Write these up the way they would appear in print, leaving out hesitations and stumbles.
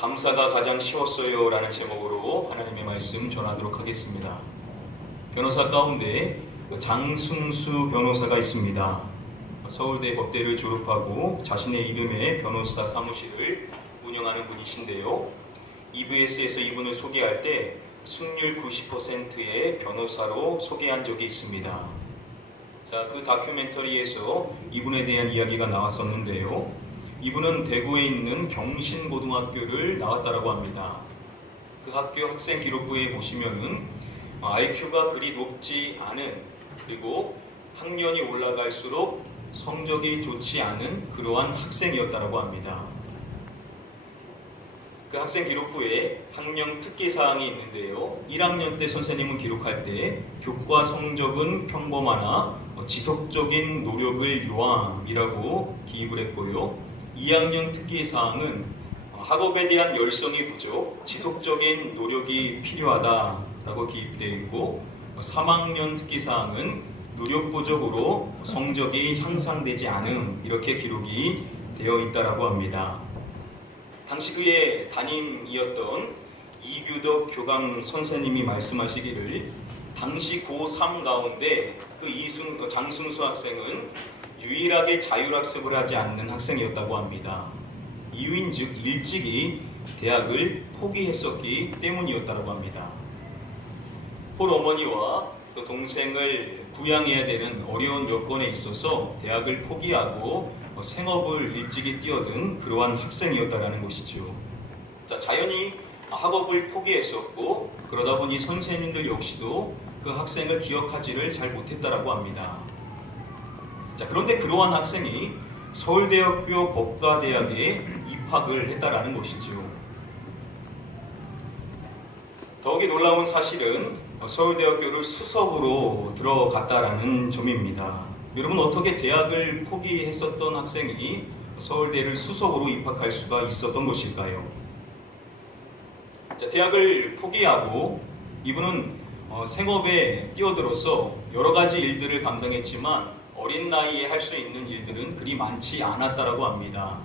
감사가 가장 쉬웠어요 라는 제목으로 하나님의 말씀 전하도록 하겠습니다. 변호사 가운데 장승수 변호사가 있습니다. 서울대 법대를 졸업하고 자신의 이름의 변호사 사무실을 운영하는 분이신데요. EBS에서 이분을 소개할 때 승률 90%의 변호사로 소개한 적이 있습니다. 자, 그 다큐멘터리에서 이분에 대한 이야기가 나왔었는데요. 이분은 대구에 있는 경신고등학교를 나왔다라고 합니다. 그 학교 학생 기록부에 보시면은 IQ가 그리 높지 않은, 그리고 학년이 올라갈수록 성적이 좋지 않은 그러한 학생이었다라고 합니다. 그 학생 기록부에 학령 특기사항이 있는데요. 1학년 때 선생님은 기록할 때 교과 성적은 평범하나 지속적인 노력을 요함이라고 기입을 했고요. 2학년 특기사항은 학업에 대한 열성이 부족, 지속적인 노력이 필요하다라고 기입되어 있고, 3학년 특기사항은 노력 부족으로 성적이 향상되지 않음, 이렇게 기록이 되어 있다라고 합니다. 당시 그의 담임이었던 이규덕 교감 선생님이 말씀하시기를 당시 고3 가운데 그 장승수 학생은 유일하게 자율학습을 하지 않는 학생이었다고 합니다. 이유인즉 일찍이 대학을 포기했었기 때문이었다고 합니다. 홀 어머니와 또 동생을 부양해야 되는 어려운 여건에 있어서 대학을 포기하고 생업을 일찍이 뛰어든 그러한 학생이었다라는 것이죠. 자, 자연히 학업을 포기했었고, 그러다 보니 선생님들 역시도 그 학생을 기억하지를 잘 못했다라고 합니다. 자, 그런데 그러한 학생이 서울대학교 법과대학에 입학을 했다라는 것이죠. 더욱이 놀라운 사실은 서울대학교를 수석으로 들어갔다라는 점입니다. 여러분, 어떻게 대학을 포기했었던 학생이 서울대를 수석으로 입학할 수가 있었던 것일까요? 자, 대학을 포기하고 이분은 생업에 뛰어들어서 여러 가지 일들을 감당했지만 어린 나이에 할 수 있는 일들은 그리 많지 않았다라고 합니다.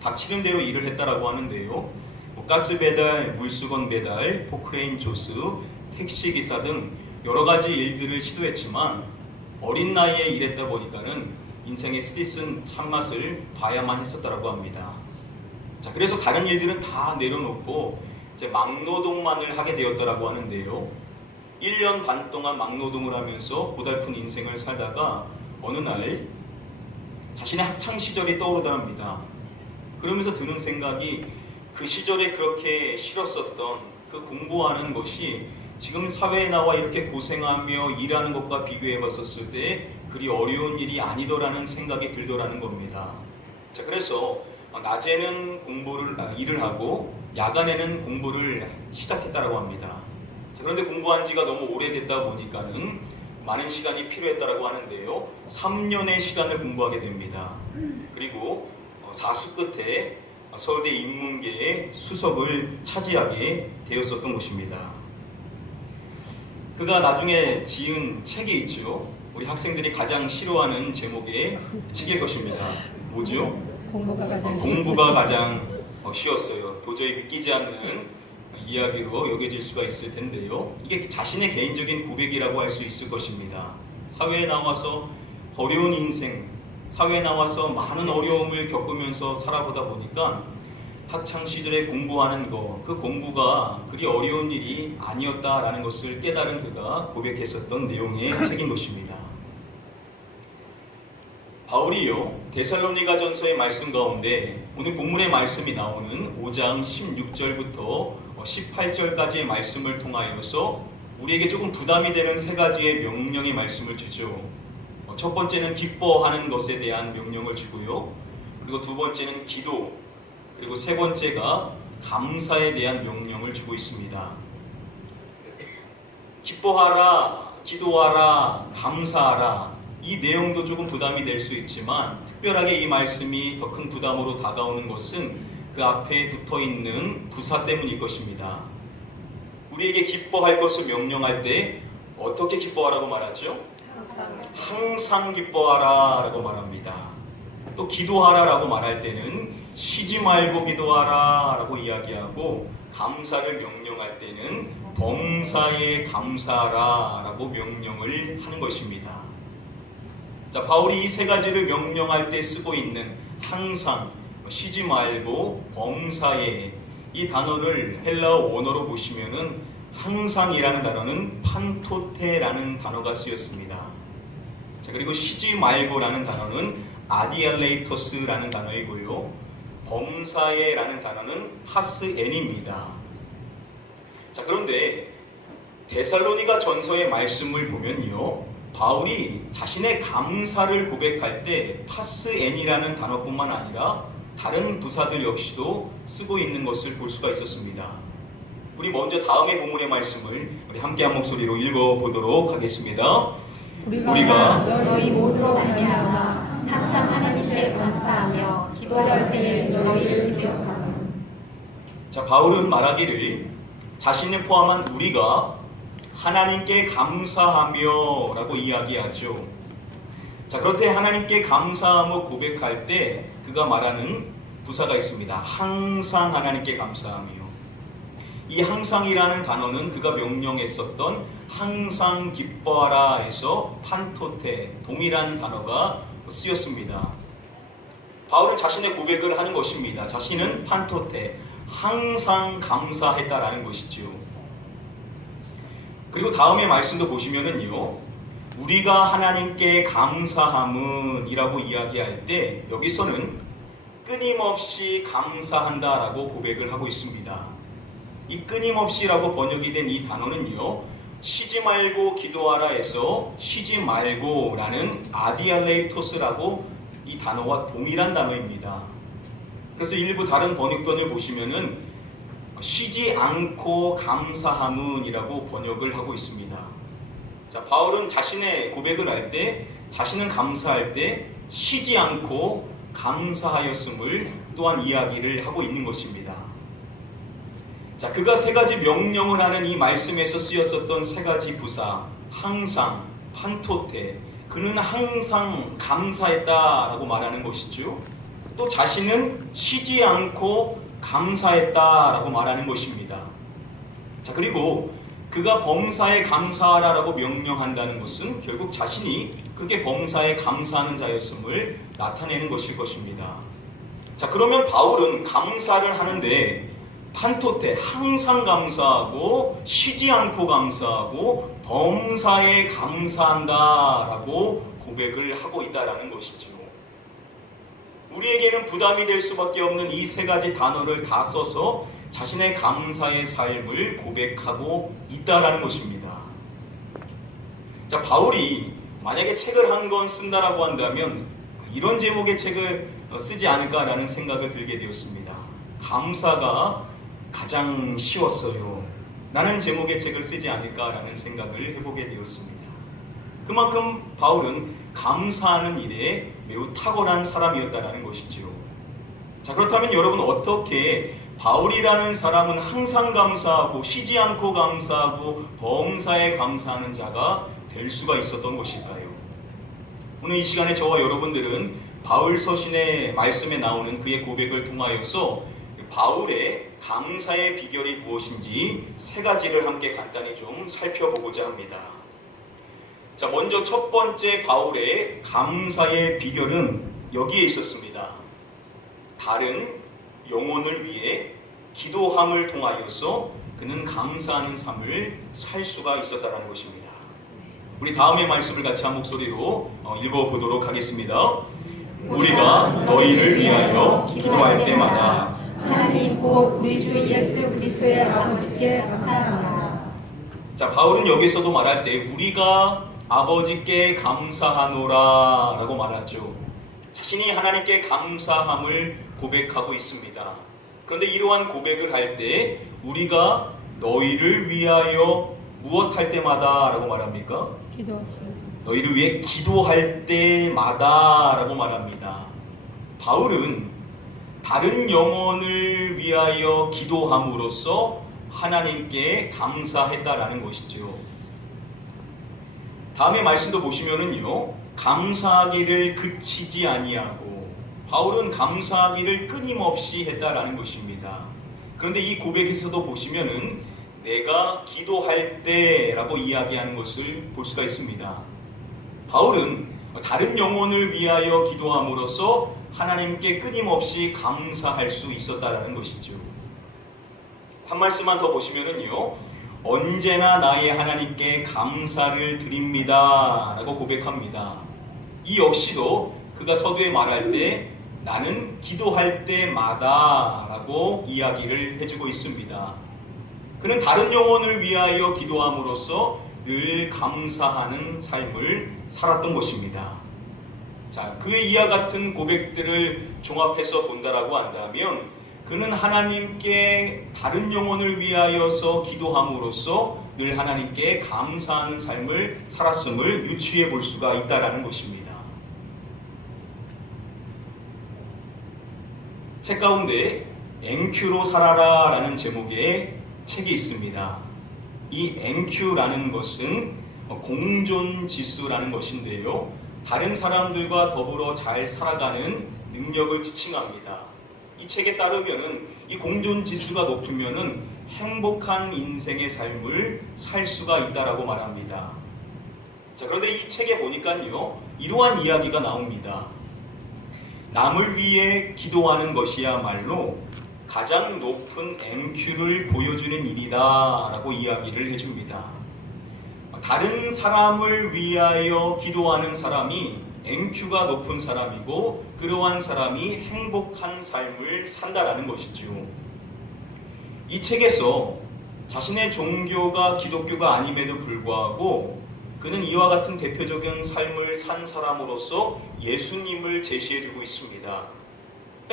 닥치는 대로 일을 했다라고 하는데요. 가스 배달, 물수건 배달, 포크레인 조수, 택시기사 등 여러 가지 일들을 시도했지만 어린 나이에 일했다 보니까는 인생의 스트레스는 참맛을 봐야만 했었다라고 합니다. 자, 그래서 다른 일들은 다 내려놓고 이제 막노동만을 하게 되었다라고 하는데요. 1년 반 동안 막노동을 하면서 고달픈 인생을 살다가 어느 날 자신의 학창 시절이 떠오르더랍니다. 그러면서 드는 생각이 그 시절에 그렇게 싫었었던 그 공부하는 것이 지금 사회에 나와 이렇게 고생하며 일하는 것과 비교해 봤었을 때 그리 어려운 일이 아니더라는 생각이 들더라는 겁니다. 자, 그래서 낮에는 일을 하고 야간에는 공부를 시작했다라고 합니다. 자, 그런데 공부한 지가 너무 오래됐다 보니까는 많은 시간이 필요했다라고 하는데요. 3년의 시간을 공부하게 됩니다. 그리고 사수 끝에 서울대 인문계의 수석을 차지하게 되었었던 것입니다. 그가 나중에 지은 책이 있죠. 우리 학생들이 가장 싫어하는 제목의 책일 것입니다. 뭐죠? 공부가 가장 쉬웠어요. 도저히 믿기지 않는 이야기로 여겨질 수가 있을 텐데요. 이게 자신의 개인적인 고백이라고 할 수 있을 것입니다. 사회에 나와서 어려운 인생, 사회에 나와서 많은 어려움을 겪으면서 살아보다 보니까 학창 시절에 공부하는 거, 그 공부가 그리 어려운 일이 아니었다라는 것을 깨달은 그가 고백했었던 내용의 책인 것입니다. 바울이요, 데살로니가전서의 말씀 가운데 오늘 본문의 말씀이 나오는 5장 16절부터 18절까지의 말씀을 통하여서 우리에게 조금 부담이 되는 세 가지의 명령의 말씀을 주죠. 첫 번째는 기뻐하는 것에 대한 명령을 주고요. 그리고 두 번째는 기도, 그리고 세 번째가 감사에 대한 명령을 주고 있습니다. 기뻐하라, 기도하라, 감사하라, 이 내용도 조금 부담이 될 수 있지만 특별하게 이 말씀이 더 큰 부담으로 다가오는 것은 그 앞에 붙어있는 부사 때문일 것입니다. 우리에게 기뻐할 것을 명령할 때 어떻게 기뻐하라고 말하죠? 항상 기뻐하라 라고 말합니다. 또 기도하라라고 말할 때는 쉬지 말고 기도하라라고 이야기하고, 감사를 명령할 때는 범사에 감사하라라고 명령을 하는 것입니다. 자, 바울이 이 세 가지를 명령할 때 쓰고 있는 항상, 쉬지 말고, 범사에, 이 단어를 헬라어 원어로 보시면은 항상이라는 단어는 판토테라는 단어가 쓰였습니다. 자, 그리고 쉬지 말고라는 단어는 아디알레이토스라는 단어이고요. 범사에라는 단어는 파스엔입니다. 자, 그런데 데살로니가 전서의 말씀을 보면요, 바울이 자신의 감사를 고백할 때 파스엔이라는 단어뿐만 아니라 다른 부사들 역시도 쓰고 있는 것을 볼 수가 있었습니다. 우리 먼저 다음의 본문의 말씀을 우리 함께 한 목소리로 읽어보도록 하겠습니다. 우리가 너희 모두로 말미암아 항상 하나님께 감사하며 기도할 때에 너희를 기억하며. 자, 바울은 말하기를 자신을 포함한 우리가 하나님께 감사하며 라고 이야기하죠. 자, 그렇게 하나님께 감사하며 고백할 때 그가 말하는 부사가 있습니다. 항상 하나님께 감사하며. 이 항상이라는 단어는 그가 명령했었던 항상 기뻐하라 해서 판토테, 동일한 단어가 쓰였습니다. 바울은 자신의 고백을 하는 것입니다. 자신은 판토테, 항상 감사했다라는 것이죠. 그리고 다음의 말씀도 보시면은요, 우리가 하나님께 감사함은 이라고 이야기할 때 여기서는 끊임없이 감사한다라고 고백을 하고 있습니다. 이 끊임없이라고 번역이 된 이 단어는요, 쉬지 말고 기도하라 해서 쉬지 말고라는 아디알레이토스라고 이 단어와 동일한 단어입니다. 그래서 일부 다른 번역본을 보시면은 쉬지 않고 감사함은 이라고 번역을 하고 있습니다. 자, 바울은 자신의 고백을 할 때, 자신은 감사할 때 쉬지 않고 감사하였음을 또한 이야기를 하고 있는 것입니다. 자, 그가 세 가지 명령을 하는 이 말씀에서 쓰였었던 세 가지 부사, 항상, 판토테, 그는 항상 감사했다라고 말하는 것이죠. 또 자신은 쉬지 않고 감사했다라고 말하는 것입니다. 자, 그리고 그가 범사에 감사하라라고 명령한다는 것은 결국 자신이 그게 범사에 감사하는 자였음을 나타내는 것일 것입니다. 자, 그러면 바울은 감사를 하는데 판토테, 항상 감사하고 쉬지 않고 감사하고 범사에 감사한다라고 고백을 하고 있다라는 것이죠. 우리에게는 부담이 될 수밖에 없는 이 세 가지 단어를 다 써서 자신의 감사의 삶을 고백하고 있다라는 것입니다. 자, 바울이 만약에 책을 한 권 쓴다라고 한다면 이런 제목의 책을 쓰지 않을까라는 생각을 들게 되었습니다. 감사가 가장 쉬웠어요 라는 제목의 책을 쓰지 않을까라는 생각을 해보게 되었습니다. 그만큼 바울은 감사하는 일에 매우 탁월한 사람이었다는 것이죠. 자, 그렇다면 여러분, 어떻게 바울이라는 사람은 항상 감사하고 쉬지 않고 감사하고 범사에 감사하는 자가 될 수가 있었던 것일까요? 오늘 이 시간에 저와 여러분들은 바울 서신의 말씀에 나오는 그의 고백을 통하여서 바울의 감사의 비결이 무엇인지 세 가지를 함께 간단히 좀 살펴보고자 합니다. 자, 먼저 첫 번째 바울의 감사의 비결은 여기에 있었습니다. 다른 영혼을 위해 기도함을 통하여서 그는 감사하는 삶을 살 수가 있었다는 것입니다. 우리 다음의 말씀을 같이 한 목소리로 읽어보도록 하겠습니다. 우리가 너희를 위하여 기도할 때마다 하나님 곧 우리 주 예수 그리스도의 아버지께 감사하노라. 자, 바울은 여기서도 말할 때 우리가 아버지께 감사하노라 라고 말하죠. 자신이 하나님께 감사함을 고백하고 있습니다. 그런데 이러한 고백을 할 때 우리가 너희를 위하여 무엇할 때마다 라고 말합니까? 너희를 위해 기도할 때마다 라고 말합니다. 바울은 다른 영혼을 위하여 기도함으로써 하나님께 감사했다라는 것이죠. 다음의 말씀도 보시면은요, 감사하기를 그치지 아니하고 바울은 감사하기를 끊임없이 했다라는 것입니다. 그런데 이 고백에서도 보시면은 내가 기도할 때라고 이야기하는 것을 볼 수가 있습니다. 바울은 다른 영혼을 위하여 기도함으로써 하나님께 끊임없이 감사할 수 있었다라는 것이죠. 한 말씀만 더 보시면은요, 언제나 나의 하나님께 감사를 드립니다 라고 고백합니다. 이 역시도 그가 서두에 말할 때 나는 기도할 때마다 라고 이야기를 해주고 있습니다. 그는 다른 영혼을 위하여 기도함으로써 늘 감사하는 삶을 살았던 것입니다. 자, 그의 이와 같은 고백들을 종합해서 본다라고 한다면 그는 하나님께 다른 영혼을 위하여서 기도함으로써 늘 하나님께 감사하는 삶을 살았음을 유추해 볼 수가 있다라는 것입니다. 책 가운데 NQ로 살아라 라는 제목의 책이 있습니다. 이 NQ라는 것은 공존지수라는 것인데요, 다른 사람들과 더불어 잘 살아가는 능력을 지칭합니다. 이 책에 따르면은 이 공존지수가 높으면은 행복한 인생의 삶을 살 수가 있다라고 말합니다. 자, 그런데 이 책에 보니까요, 이러한 이야기가 나옵니다. 남을 위해 기도하는 것이야말로 가장 높은 NQ를 보여주는 일이다 라고 이야기를 해줍니다. 다른 사람을 위하여 기도하는 사람이 NQ가 높은 사람이고 그러한 사람이 행복한 삶을 산다라는 것이죠. 이 책에서 자신의 종교가 기독교가 아님에도 불구하고 그는 이와 같은 대표적인 삶을 산 사람으로서 예수님을 제시해주고 있습니다.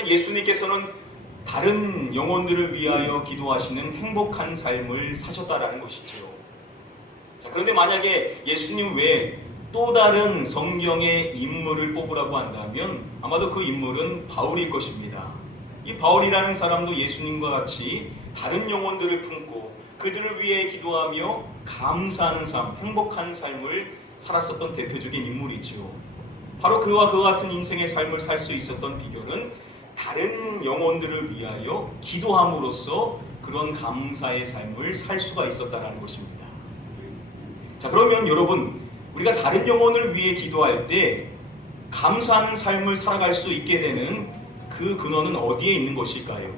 예수님께서는 다른 영혼들을 위하여 기도하시는 행복한 삶을 사셨다라는 것이죠. 자, 그런데 만약에 예수님 외에 또 다른 성경의 인물을 뽑으라고 한다면 아마도 그 인물은 바울일 것입니다. 이 바울이라는 사람도 예수님과 같이 다른 영혼들을 품고 그들을 위해 기도하며 감사하는 삶, 행복한 삶을 살았었던 대표적인 인물이죠. 바로 그와 그와 같은 인생의 삶을 살 수 있었던 비결은 다른 영혼들을 위하여 기도함으로써 그런 감사의 삶을 살 수가 있었다는 것입니다. 자, 그러면 여러분, 우리가 다른 영혼을 위해 기도할 때 감사하는 삶을 살아갈 수 있게 되는 그 근원은 어디에 있는 것일까요?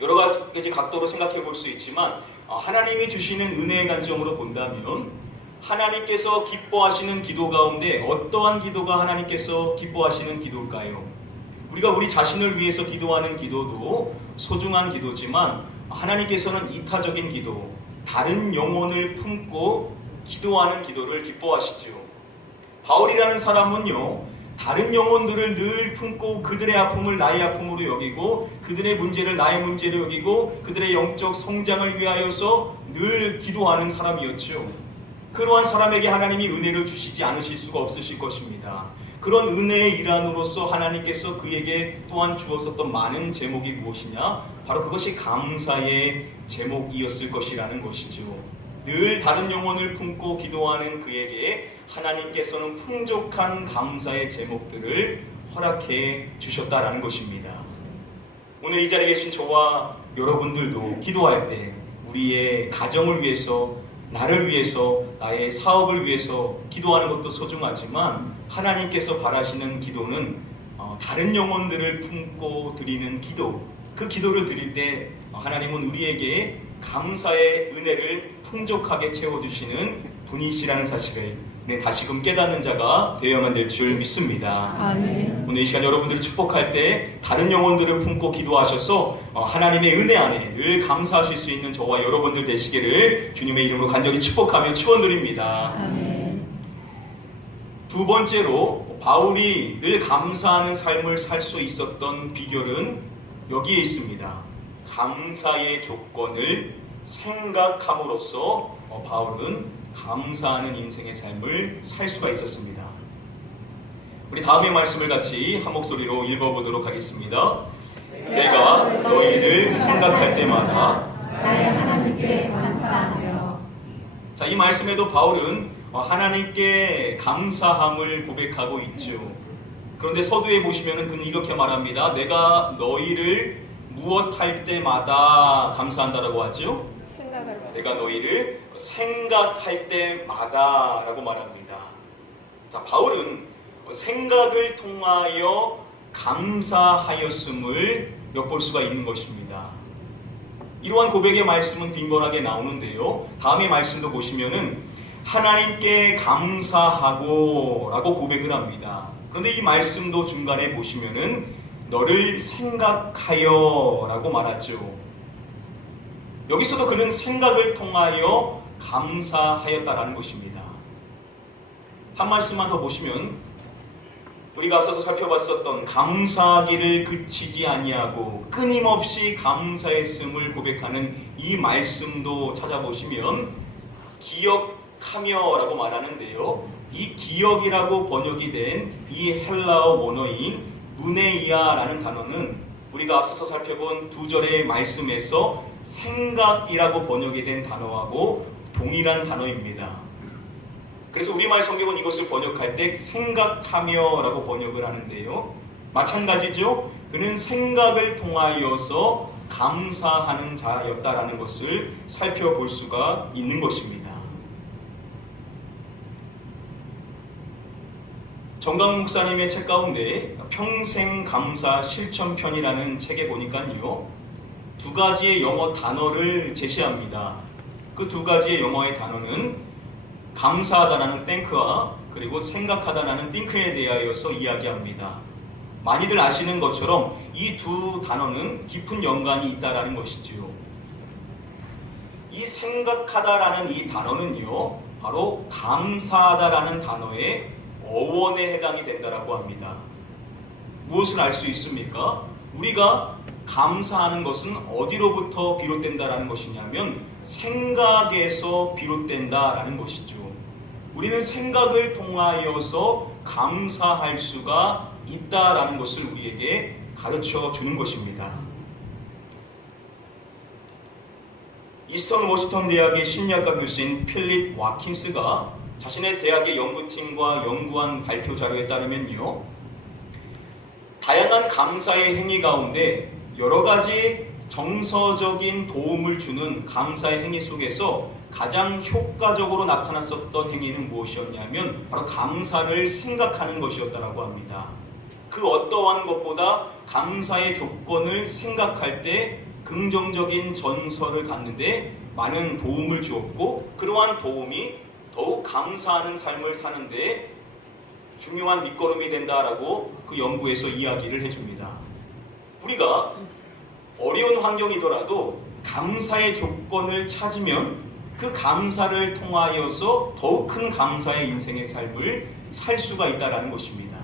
여러 가지 각도로 생각해 볼 수 있지만 하나님이 주시는 은혜의 관점으로 본다면 하나님께서 기뻐하시는 기도 가운데 어떠한 기도가 하나님께서 기뻐하시는 기도일까요? 우리가 우리 자신을 위해서 기도하는 기도도 소중한 기도지만 하나님께서는 이타적인 기도, 다른 영혼을 품고 기도하는 기도를 기뻐하시죠. 바울이라는 사람은요, 다른 영혼들을 늘 품고 그들의 아픔을 나의 아픔으로 여기고 그들의 문제를 나의 문제로 여기고 그들의 영적 성장을 위하여서 늘 기도하는 사람이었죠. 그러한 사람에게 하나님이 은혜를 주시지 않으실 수가 없으실 것입니다. 그런 은혜의 일환으로서 하나님께서 그에게 또한 주었었던 많은 제목이 무엇이냐? 바로 그것이 감사의 제목이었을 것이라는 것이죠. 늘 다른 영혼을 품고 기도하는 그에게 하나님께서는 풍족한 감사의 제목들을 허락해 주셨다라는 것입니다. 오늘 이 자리에 계신 저와 여러분들도 기도할 때 우리의 가정을 위해서, 나를 위해서, 나의 사업을 위해서 기도하는 것도 소중하지만 하나님께서 바라시는 기도는 다른 영혼들을 품고 드리는 기도, 그 기도를 드릴 때 하나님은 우리에게 감사의 은혜를 풍족하게 채워주시는 분이시라는 사실을 다시금 깨닫는 자가 되어야만 될 줄 믿습니다. 아멘. 오늘 이 시간 여러분들을 축복할 때 다른 영혼들을 품고 기도하셔서 하나님의 은혜 안에 늘 감사하실 수 있는 저와 여러분들 되시기를 주님의 이름으로 간절히 축복하며 축원드립니다. 아멘. 두 번째로 바울이 늘 감사하는 삶을 살 수 있었던 비결은 여기에 있습니다. 감사의 조건을 생각함으로써 바울은 감사하는 인생의 삶을 살 수가 있었습니다. 우리 다음의 말씀을 같이 한 목소리로 읽어보도록 하겠습니다. 내가 너희를 생각할 때마다 나의 하나님께 감사하며. 자, 이 말씀에도 바울은 하나님께 감사함을 고백하고 있죠. 그런데 서두에 보시면은 그는 이렇게 말합니다. 내가 너희를 무엇할 때마다 감사한다라고 하죠. 내가 너희를 생각할 때마다라고 말합니다. 자, 바울은 생각을 통하여 감사하였음을 엿볼 수가 있는 것입니다. 이러한 고백의 말씀은 빈번하게 나오는데요. 다음의 말씀도 보시면은 하나님께 감사하고 라고 고백을 합니다. 그런데 이 말씀도 중간에 보시면은 너를 생각하여 라고 말하죠. 여기서도 그는 생각을 통하여 감사하였다라는 것입니다. 한 말씀만 더 보시면 우리가 앞서서 살펴봤었던 감사하기를 그치지 아니하고 끊임없이 감사했음을 고백하는 이 말씀도 찾아보시면 기억하며 라고 말하는데요. 이 기억이라고 번역이 된 이 헬라어 원어인 무네이아라는 단어는 우리가 앞서서 살펴본 두 절의 말씀에서 생각이라고 번역이 된 단어하고 동일한 단어입니다. 그래서 우리말 성경은 이것을 번역할 때 생각하며 라고 번역을 하는데요. 마찬가지죠. 그는 생각을 통하여서 감사하는 자였다라는 것을 살펴볼 수가 있는 것입니다. 정강 목사님의 책 가운데 평생 감사 실천편이라는 책에 보니까요. 두 가지의 영어 단어를 제시합니다. 그 두 가지의 영어의 단어는 감사하다라는 thank와 그리고 생각하다라는 think에 대하여서 이야기합니다. 많이들 아시는 것처럼 이 두 단어는 깊은 연관이 있다라는 것이지요. 이 생각하다라는 이 단어는요, 바로 감사하다라는 단어의 어원에 해당이 된다라고 합니다. 무엇을 알 수 있습니까? 우리가 감사하는 것은 어디로부터 비롯된다라는 것이냐면 생각에서 비롯된다라는 것이죠. 우리는 생각을 통하여서 감사할 수가 있다라는 것을 우리에게 가르쳐 주는 것입니다. 이스턴 워싱턴 대학의 심리학과 교수인 필립 와킨스가 자신의 대학의 연구팀과 연구한 발표 자료에 따르면요, 다양한 감사의 행위 가운데 여러 가지 정서적인 도움을 주는 감사의 행위 속에서 가장 효과적으로 나타났었던 행위는 무엇이었냐면 바로 감사를 생각하는 것이었다고 합니다. 그 어떠한 것보다 감사의 조건을 생각할 때 긍정적인 전설을 갖는데 많은 도움을 주었고, 그러한 도움이 더욱 감사하는 삶을 사는데 중요한 밑거름이 된다라고 그 연구에서 이야기를 해줍니다. 우리가 어려운 환경이더라도 감사의 조건을 찾으면 그 감사를 통하여서 더욱 큰 감사의 인생의 삶을 살 수가 있다는 것입니다.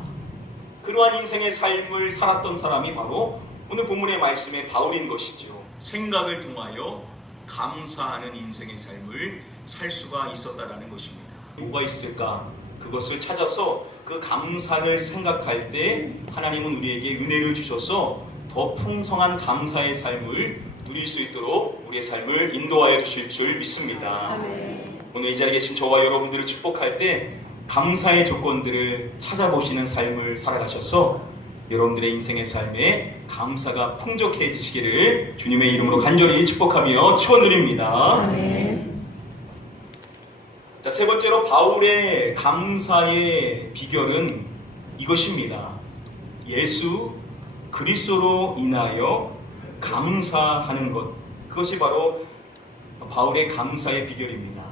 그러한 인생의 삶을 살았던 사람이 바로 오늘 본문의 말씀의 바울인 것이죠. 생각을 통하여 감사하는 인생의 삶을 살 수가 있었다는 것입니다. 뭐가 있을까? 그것을 찾아서 그 감사를 생각할 때 하나님은 우리에게 은혜를 주셔서 더 풍성한 감사의 삶을 누릴 수 있도록 우리의 삶을 인도하여 주실 줄 믿습니다. 아멘. 오늘 이 자리에 계신 저와 여러분들을 축복할 때 감사의 조건들을 찾아보시는 삶을 살아가셔서 여러분들의 인생의 삶에 감사가 풍족해지시기를 주님의 이름으로 간절히 축복하며 축원드립니다. 아멘. 자, 세 번째로 바울의 감사의 비결은 이것입니다. 예수 그리스도로 인하여 감사하는 것. 그것이 바로 바울의 감사의 비결입니다.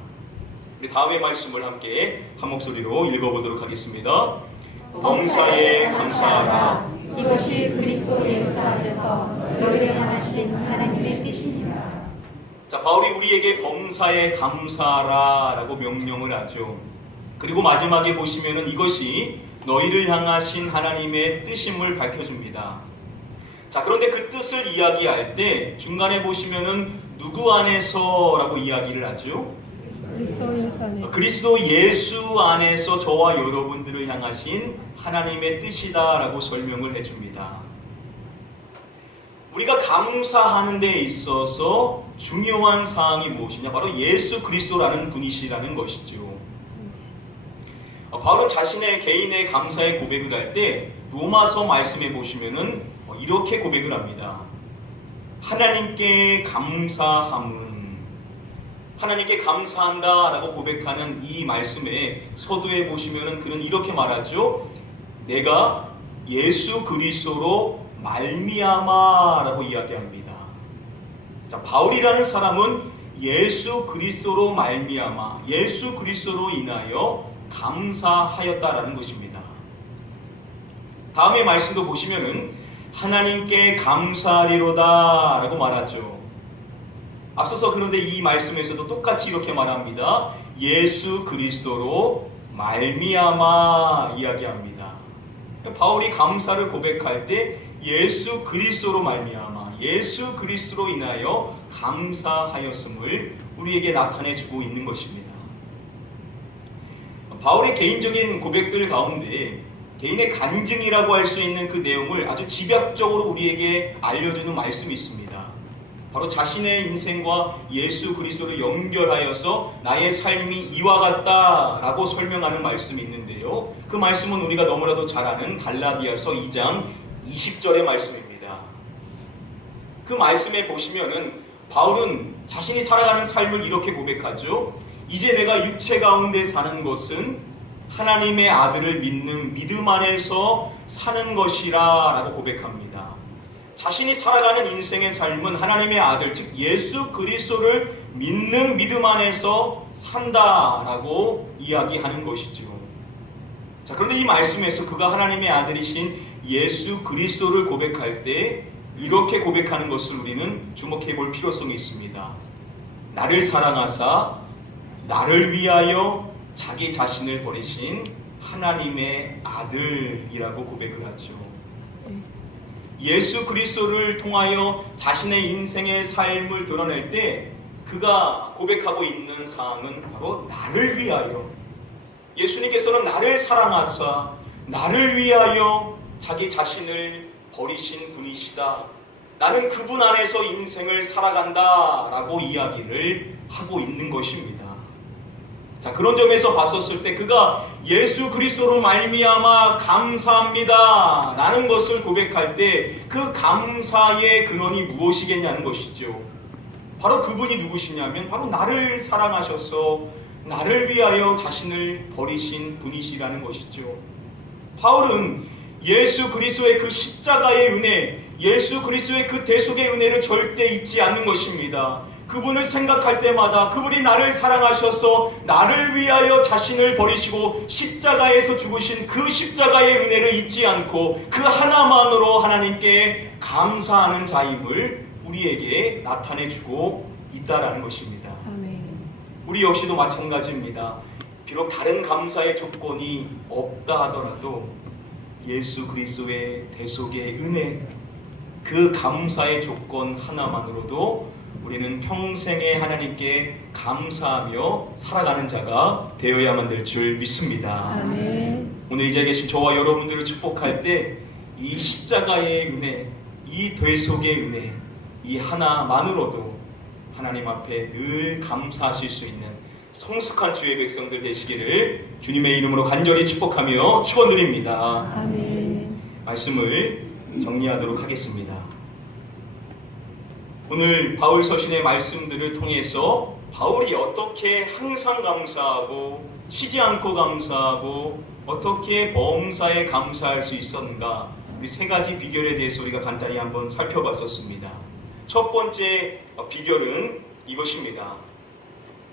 우리 다음의 말씀을 함께 한 목소리로 읽어보도록 하겠습니다. 범사에 감사하라. 이것이 그리스도 예수 안에서 너희를 향하신 하나님의 뜻이니라. 자, 바울이 우리에게 범사에 감사하라 라고 명령을 하죠. 그리고 마지막에 보시면은 이것이 너희를 향하신 하나님의 뜻임을 밝혀줍니다. 자, 그런데 그 뜻을 이야기할 때 중간에 보시면은 누구 안에서 라고 이야기를 하죠? 그리스도 예수 안에서. 그리스도 예수 안에서 저와 여러분들을 향하신 하나님의 뜻이다 라고 설명을 해줍니다. 우리가 감사하는 데 있어서 중요한 사항이 무엇이냐? 바로 예수 그리스도라는 분이시라는 것이죠. 바울은 자신의 개인의 감사의 고백을 할 때 로마서 말씀해 보시면은 이렇게 고백을 합니다. 하나님께 감사한다라고 고백하는 이 말씀에 서두에 보시면은 그는 이렇게 말하죠. 내가 예수 그리스도로 말미암아라고 이야기합니다. 자, 바울이라는 사람은 예수 그리스도로 말미암아, 예수 그리스도로 인하여 감사하였다라는 것입니다. 다음의 말씀도 보시면은 하나님께 감사하리로다라고 말하죠. 앞서서 그런데 이 말씀에서도 똑같이 이렇게 말합니다. 예수 그리스도로 말미암아 이야기합니다. 바울이 감사를 고백할 때 예수 그리스도로 말미암아, 예수 그리스도로 인하여 감사하였음을 우리에게 나타내주고 있는 것입니다. 바울의 개인적인 고백들 가운데 개인의 간증이라고 할 수 있는 그 내용을 아주 집약적으로 우리에게 알려주는 말씀이 있습니다. 바로 자신의 인생과 예수 그리스도를 연결하여서 나의 삶이 이와 같다라고 설명하는 말씀이 있는데요. 그 말씀은 우리가 너무나도 잘 아는 갈라디아서 2장 20절의 말씀입니다. 그 말씀에 보시면은 바울은 자신이 살아가는 삶을 이렇게 고백하죠. 이제 내가 육체 가운데 사는 것은 하나님의 아들을 믿는 믿음 안에서 사는 것이라 라고 고백합니다. 자신이 살아가는 인생의 삶은 하나님의 아들, 즉 예수 그리스도를 믿는 믿음 안에서 산다라고 이야기하는 것이죠. 자, 그런데 이 말씀에서 그가 하나님의 아들이신 예수 그리스도를 고백할 때 이렇게 고백하는 것을 우리는 주목해 볼 필요성이 있습니다. 나를 사랑하사 나를 위하여 자기 자신을 버리신 하나님의 아들이라고 고백을 하죠. 예수 그리스도를 통하여 자신의 인생의 삶을 드러낼 때 그가 고백하고 있는 사항은 바로 나를 위하여, 예수님께서는 나를 사랑하사 나를 위하여 자기 자신을 버리신 분이시다. 나는 그분 안에서 인생을 살아간다 라고 이야기를 하고 있는 것입니다. 자, 그런 점에서 봤었을 때 그가 예수 그리스도로 말미암아 감사합니다 라는 것을 고백할 때 그 감사의 근원이 무엇이겠냐는 것이죠. 바로 그분이 누구시냐면 바로 나를 사랑하셔서 나를 위하여 자신을 버리신 분이시라는 것이죠. 바울은 예수 그리스도의 그 십자가의 은혜, 예수 그리스도의 그 대속의 은혜를 절대 잊지 않는 것입니다. 그분을 생각할 때마다 그분이 나를 사랑하셔서 나를 위하여 자신을 버리시고 십자가에서 죽으신 그 십자가의 은혜를 잊지 않고 그 하나만으로 하나님께 감사하는 자임을 우리에게 나타내주고 있다라는 것입니다. 아멘. 우리 역시도 마찬가지입니다. 비록 다른 감사의 조건이 없다 하더라도 예수 그리스도의 대속의 은혜, 그 감사의 조건 하나만으로도 우리는 평생에 하나님께 감사하며 살아가는 자가 되어야만 될 줄 믿습니다. 아멘. 오늘 이 자리에 계신 저와 여러분들을 축복할 때 이 십자가의 은혜, 이 대속의 은혜, 이 하나만으로도 하나님 앞에 늘 감사하실 수 있는 성숙한 주의 백성들 되시기를 주님의 이름으로 간절히 축복하며 축원드립니다. 아멘. 말씀을 정리하도록 하겠습니다. 오늘 바울 서신의 말씀들을 통해서 바울이 어떻게 항상 감사하고 쉬지 않고 감사하고 어떻게 범사에 감사할 수 있었는가, 우리 세 가지 비결에 대해서 우리가 간단히 한번 살펴봤었습니다. 첫 번째 비결은 이것입니다.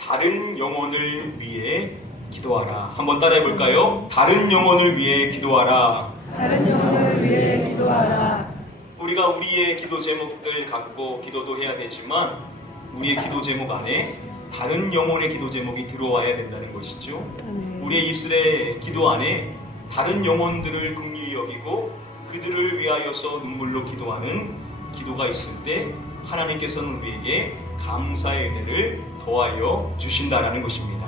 다른 영혼을 위해 기도하라. 한번 따라해 볼까요? 다른 영혼을 위해 기도하라. 다른 영혼을 위해 기도하라. 우리가 우리의 기도 제목들 갖고 기도도 해야 되지만 우리의 기도 제목 안에 다른 영혼의 기도 제목이 들어와야 된다는 것이죠. 우리의 입술의 기도 안에 다른 영혼들을 긍휼히 여기고 그들을 위하여서 눈물로 기도하는 기도가 있을 때 하나님께서는 우리에게 감사의 은혜를 더하여 주신다는 것입니다.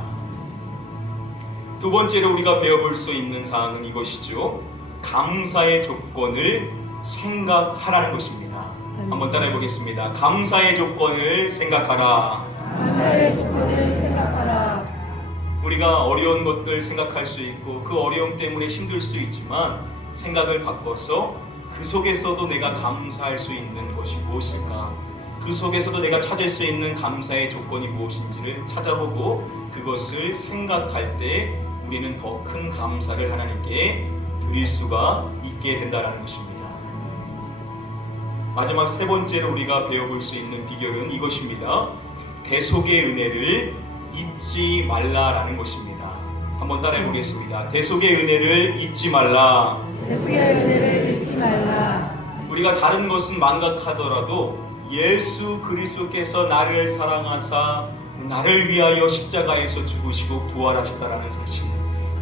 두 번째로 우리가 배워볼 수 있는 사항은 이것이죠. 감사의 조건을 생각하라는 것입니다. 한번 따라해 보겠습니다. 감사의 조건을 생각하라. 감사의 조건을 생각하라. 우리가 어려운 것들 생각할 수 있고 그 어려움 때문에 힘들 수 있지만 생각을 바꿔서 그 속에서도 내가 감사할 수 있는 것이 무엇일까? 그 속에서도 내가 찾을 수 있는 감사의 조건이 무엇인지를 찾아보고 그것을 생각할 때 우리는 더 큰 감사를 하나님께 드릴 수가 있게 된다는 것입니다. 마지막 세 번째로 우리가 배워볼 수 있는 비결은 이것입니다. 대속의 은혜를 잊지 말라라는 것입니다. 한번 따라해 보겠습니다. 대속의 은혜를 잊지 말라. 대속의 은혜를 잊지 말라. 우리가 다른 것은 망각하더라도 예수 그리스도께서 나를 사랑하사 나를 위하여 십자가에서 죽으시고 부활하셨다라는 사실,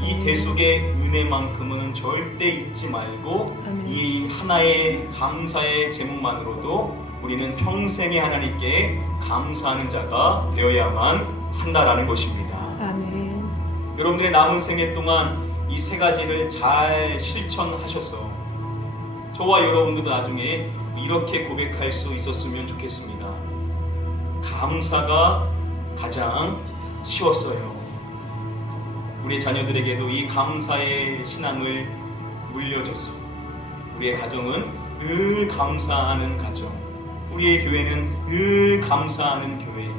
이 대속의 은혜만큼은 절대 잊지 말고 아멘. 이 하나의 감사의 제목만으로도 우리는 평생에 하나님께 감사하는 자가 되어야만 한다라는 것입니다. 아멘. 여러분들의 남은 생애 동안 이 세 가지를 잘 실천하셔서 저와 여러분들도 나중에 이렇게 고백할 수 있었으면 좋겠습니다. 감사가 가장 쉬웠어요. 우리 자녀들에게도 이 감사의 신앙을 물려줬어. 우리의 가정은 늘 감사하는 가정, 우리의 교회는 늘 감사하는 교회.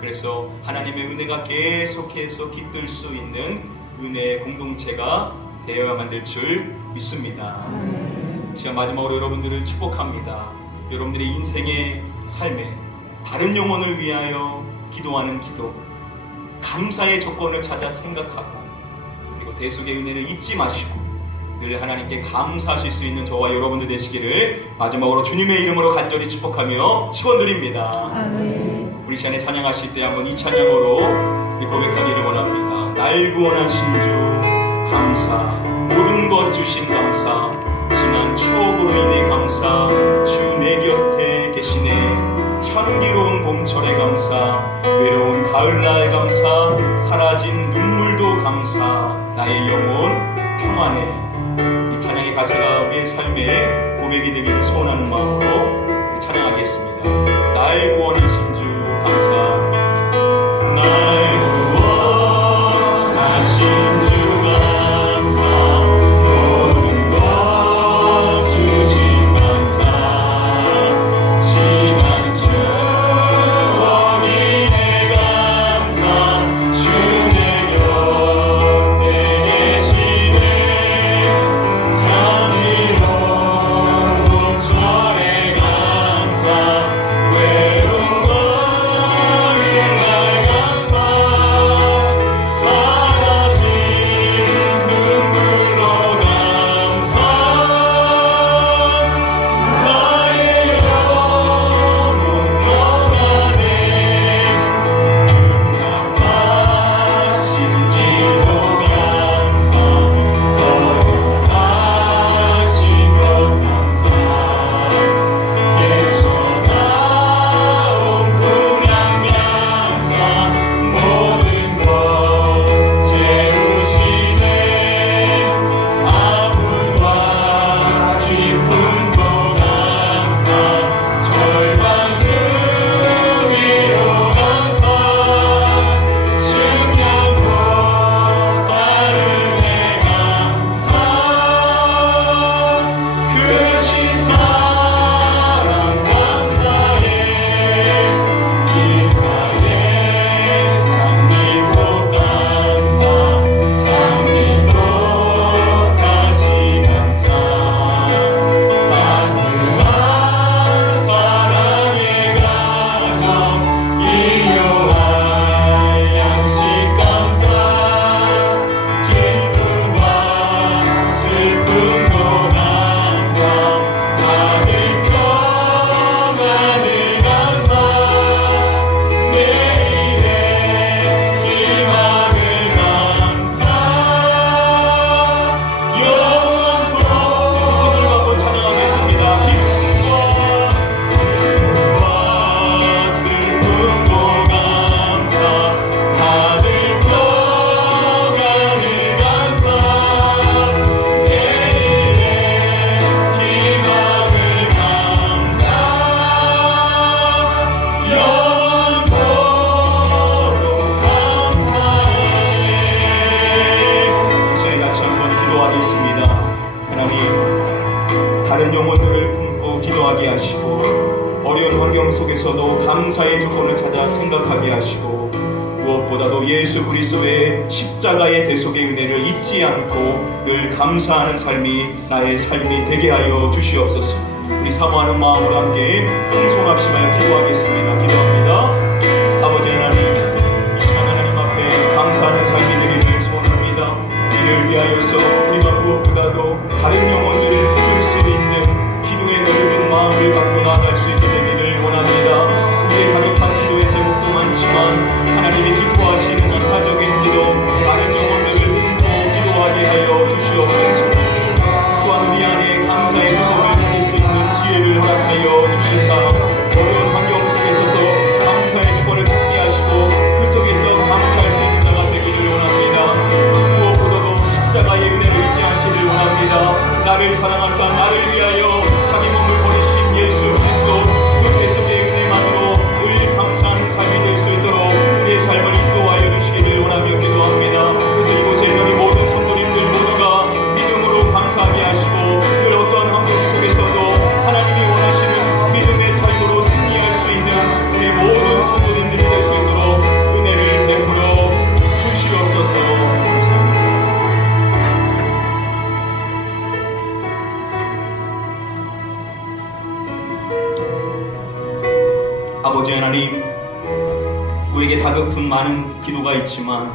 그래서 하나님의 은혜가 계속해서 깃들 수 있는 은혜의 공동체가 되어야만 될 줄 믿습니다. 시간 마지막으로 여러분들을 축복합니다. 여러분들의 인생의 삶에 다른 영혼을 위하여 기도하는 기도, 감사의 조건을 찾아 생각하고, 그리고 대속의 은혜를 잊지 마시고 늘 하나님께 감사하실 수 있는 저와 여러분들 되시기를 마지막으로 주님의 이름으로 간절히 축복하며 축원드립니다. 아멘. 우리 시간에 찬양하실 때 한번 이 찬양으로 고백하기를 원합니다. 날 구원하신 주 감사, 모든 것 주신 감사, 지난 추억으로 인해 감사, 주 내 곁에 계시네. 향기로운 봄철에 감사, 외로운 가을날 감사, 사라진 눈물도 감사, 나의 영혼 평안해. 이 찬양의 가사가 우리의 삶에 고백이 되기를 소원하는 마음으로 찬양하겠습니다. 날 구원하신 주 감사, 날 구원하신 주 감사, 모든 것 주신 감사, 지난 추억 인해 감사, 주 내 곁에 계시네. 향기로운 봄철에 감사, 속에서도 감사의 조건을 찾아 생각하게 하시고 무엇보다도 예수 그리스도의 십자가의 대속의 은혜를 잊지 않고 늘 감사하는 삶이 나의 삶이 되게 하여 주시옵소서. 우리 사모하는 마음으로 함께 통성합심하여 기도하겠습니다. 기도합니다. 아버지 하나님, 이 시간 하나님 앞에 감사하는 삶이 되기를 소원합니다. 이를 위하여서 우리가 무엇보다도 다른 영혼들을 부를 수 있는 기도의 넓은 마음을 갖고 나아갈 수 있게 되기를 원합니다. 우리의 다급한 기도의 제목도 많지만 하나님이 기뻐하시는 이타적인 기도, 다른 영혼들을 품고 기도하게 하여 주시옵소서. 또한 우리 안에 감사의 조건을 찾을 수 있는 지혜를 허락하여 주시사 어려운 환경 속에 서서 감사의 조건을 찾게 하시고 그 속에서 감사할 수 있는 자가 되기를 원합니다. 무엇보다도 십자가의 은혜를 잊지 않기를 원합니다. 나를 사랑하사 나를 위하여 자기 몸을 버리신 예수 그리스도 그 대속의 은혜만으로 늘 감사하는 삶이 될 수 있도록 우리의 삶을 인도하여 주시기를 원하며 기도합니다. 그래서 이곳에 있는 우리 모든 성도님들 모두가 믿음으로 감사하게 하시고 늘 어떠한 환경 속에서도 하나님이 원하시는 믿음의 삶으로 승리할 수 있는 우리 모든 성도님들이 될 수 있도록 은혜를 베풀어 주시옵소서. 감사합니다. 아버지 하나님, 우리에게 다급한 많은 기도가 있지만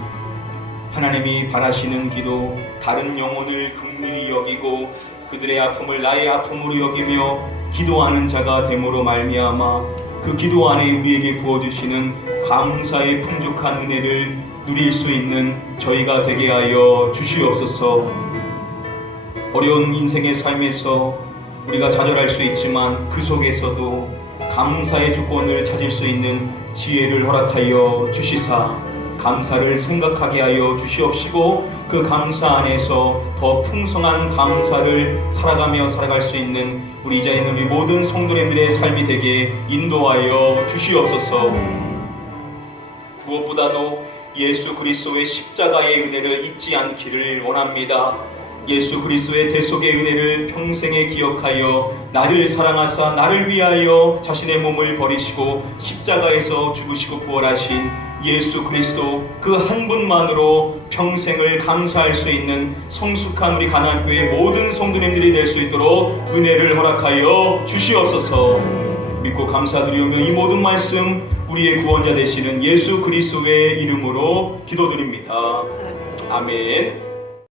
하나님이 바라시는 기도, 다른 영혼을 긍휼히 여기고 그들의 아픔을 나의 아픔으로 여기며 기도하는 자가 됨으로 말미암아 그 기도 안에 우리에게 부어주시는 감사의 풍족한 은혜를 누릴 수 있는 저희가 되게 하여 주시옵소서. 어려운 인생의 삶에서 우리가 좌절할 수 있지만 그 속에서도 감사의 조건을 찾을 수 있는 지혜를 허락하여 주시사 감사를 생각하게 하여 주시옵시고 그 감사 안에서 더 풍성한 감사를 살아가며 살아갈 수 있는 우리 이 자리에 있는 우리 모든 성도님들의 삶이 되게 인도하여 주시옵소서. 무엇보다도 예수 그리스도의 십자가의 은혜를 잊지 않기를 원합니다. 예수 그리스도의 대속의 은혜를 평생에 기억하여 나를 사랑하사 나를 위하여 자신의 몸을 버리시고 십자가에서 죽으시고 부활하신 예수 그리스도 그 한 분만으로 평생을 감사할 수 있는 성숙한 우리 가나안교회 모든 성도님들이 될 수 있도록 은혜를 허락하여 주시옵소서. 믿고 감사드리오며 이 모든 말씀 우리의 구원자 되시는 예수 그리스도의 이름으로 기도드립니다. 아멘.